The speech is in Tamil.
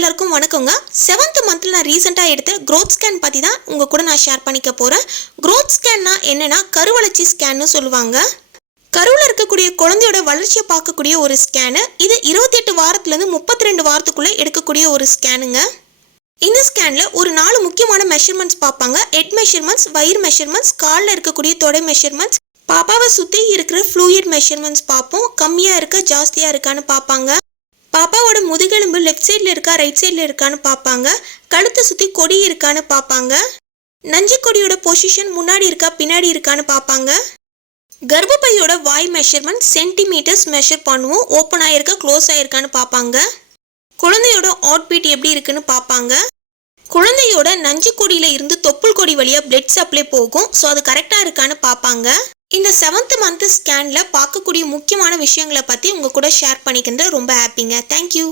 எல்லாருக்கும் வணக்கங்க. 7th மந்த்ல நான் ரீசெண்டா எடுத்த growth scan பத்தி தான் உங்க கூட நான் ஷேர் பண்ணிக்க போறேன். growth scanனா என்னன்னா கருவளர்ச்சி ஸ்கேன்னு சொல்லுவாங்க. கருவுல இருக்கக்கூடிய குழந்தையோட வளர்ச்சியை பார்க்கக்கூடிய ஒரு ஸ்கேனு. இது 28 வாரத்துல இருந்து 32 வாரத்துக்குள்ள எடுக்கக்கூடிய ஒரு ஸ்கேனுங்க. இந்த ஸ்கேன்ல ஒரு 4 முக்கியமான மெஷர்மெண்ட்ஸ் பார்ப்பாங்க. ஹெட் மெஷர்மெண்ட்ஸ், வயிறு மெஷர்மெண்ட்ஸ், காலில் இருக்கக்கூடிய தொடை மெஷர்மெண்ட்ஸ், பாப்பாவை சுற்றி இருக்கிற ஃப்ளூயிட் மெஷர்மெண்ட்ஸ் பார்ப்போம். கம்மியாக இருக்கா ஜாஸ்தியாக இருக்கான்னு பார்ப்பாங்க. பாப்பாவோட முதுகெலும்பு லெஃப்ட் சைடில் இருக்கா ரைட் சைடில் இருக்கான்னு பார்ப்பாங்க. கழுத்தை சுற்றி கொடி இருக்கான்னு பார்ப்பாங்க. நஞ்சு கொடியோட பொசிஷன் முன்னாடி இருக்கா பின்னாடி இருக்கான்னு பார்ப்பாங்க. கர்ப்பப்பையோட வாய் மெஷர்மெண்ட் சென்டிமீட்டர்ஸ் மெஷர் பண்ணுவோம். ஓப்பன் ஆகிருக்கா க்ளோஸ் ஆகிருக்கான்னு பார்ப்பாங்க. குழந்தையோட ஹார்ட் பீட் எப்படி இருக்குன்னு பார்ப்பாங்க. குழந்தையோட நஞ்சு கொடியில் இருந்து தொப்புள் கொடி வழியாக பிளட் சப்ளை போகும். ஸோ அது கரெக்டாக இருக்கான்னு பார்ப்பாங்க. இந்த 7th மந்த் ஸ்கேனில் பார்க்கக்கூடிய முக்கியமான விஷயங்களை பற்றி உங்கள் கூட ஷேர் பண்ணிக்கிறது ரொம்ப ஹாப்பிங்க. தேங்க்யூ.